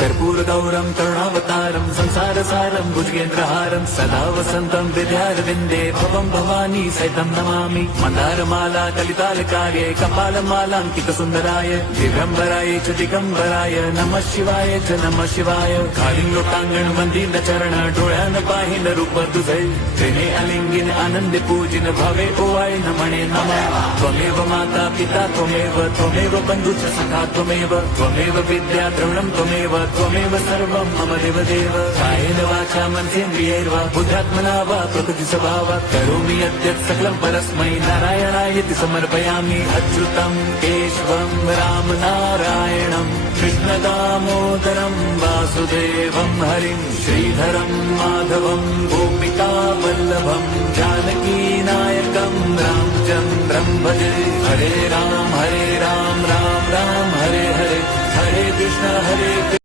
कर्पूरगौरं करुणावतारं संसारसारं भुजगेन्द्रहारं सदा वसन्तं हृदयारविन्दे भवं भवानी सहितं नमामि। मन्दारमाला कलितालकार्ये कपालमालाङ्कितसुन्दराय दिगम्बराय च दिगम्बराय नमः शिवाय च नमः शिवाय। कालिङ्गोटाङ्गण मंदिर चरण डोळ्यान पाहिन रूप तुझे त्रिने अलिंगिन आनंदे पूजिन भवे ओवाय नमणे नमः। त्वमेव माता पिता त्वमेव बन्धुश्च सखा त्वमेव विद्या द्रविणं त्वमेव सर्वं मम देवदेव। कायेन वाचा मनसेन्द्रियैर्वा बुद्ध्यात्मना वा प्रकृतिस्वभावात् करोमि यद्यत् सकलं परस्मै नारायणायेति समर्पयामि। अच्युतं केशवं राम नारायणं कृष्णदामोदरं वासुदेवं हरिं श्रीधरं माधवं गोपिकावल्लभं जानकीनायकं रामचन्द्रं भजे। हरे राम राम राम हरे हरे हरे कृष्ण हरे कृष्ण।